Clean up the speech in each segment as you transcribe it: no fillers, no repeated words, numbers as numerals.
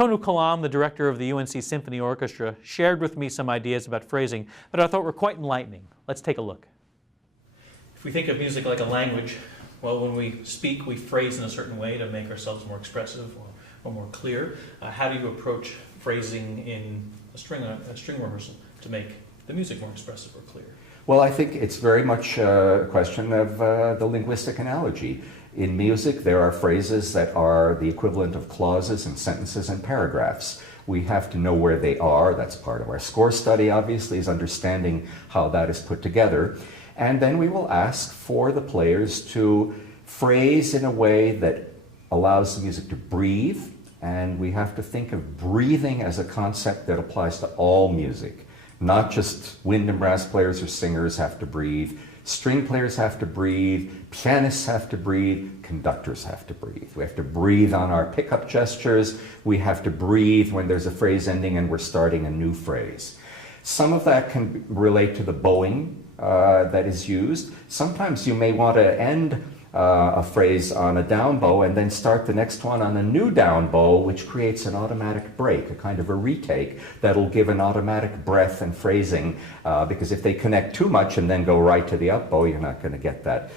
Tonu Kalam, the director of the UNC Symphony Orchestra, shared with me some ideas about phrasing that I thought were quite enlightening. Let's take a look. If we think of music like a language, well, when we speak, we phrase in a certain way to make ourselves more expressive or more clear. How do you approach phrasing in a string rehearsal to make the music more expressive or clear? Well, I think it's very much a question of the linguistic analogy. In music, there are phrases that are the equivalent of clauses and sentences and paragraphs. We have to know where they are. That's part of our score study, obviously, is understanding how that is put together. And then we will ask for the players to phrase in a way that allows the music to breathe. And we have to think of breathing as a concept that applies to all music. Not just wind and brass players or singers have to breathe. String players have to breathe, pianists have to breathe, conductors have to breathe. We have to breathe on our pickup gestures. We have to breathe when there's a phrase ending and we're starting a new phrase. Some of that can relate to the bowing that is used. Sometimes you may want to end a phrase on a down bow and then start the next one on a new down bow, which creates an automatic break, a kind of a retake that'll give an automatic breath and phrasing, because if they connect too much and then go right to the up bow, you're not going to get that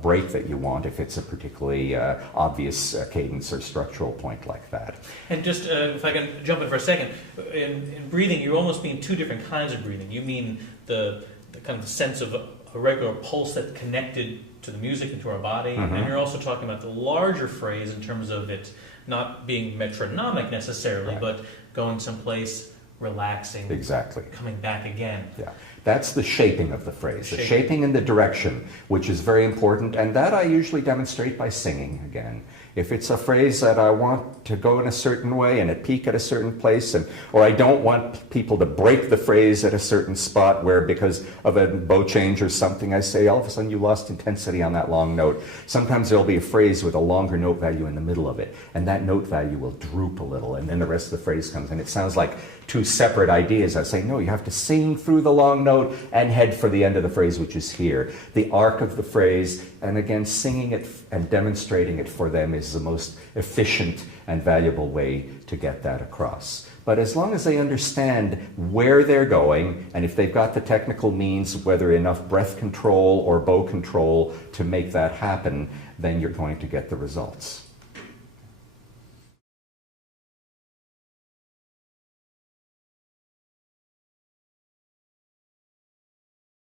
break that you want if it's a particularly obvious cadence or structural point like that. And just, if I can jump in for a second, in breathing, you almost mean two different kinds of breathing. You mean the kind of sense of a regular pulse that's connected to the music and to our body, and you're also talking about the larger phrase in terms of it not being metronomic necessarily, but going someplace, relaxing, exactly, coming back again. Yeah, that's the shaping of the phrase, the shaping and the direction, which is very important, and that I usually demonstrate by singing again. If it's a phrase that I want to go in a certain way and it peak at a certain place, or I don't want people to break the phrase at a certain spot where because of a bow change or something, I say, all of a sudden you lost intensity on that long note. Sometimes there'll be a phrase with a longer note value in the middle of it, and that note value will droop a little, and then the rest of the phrase comes, and it sounds like two separate ideas. I say, no, you have to sing through the long note and head for the end of the phrase, which is here. The arc of the phrase, and again, singing it and demonstrating it for them is the most efficient and valuable way to get that across. But as long as they understand where they're going, and if they've got the technical means, whether enough breath control or bow control to make that happen, then you're going to get the results.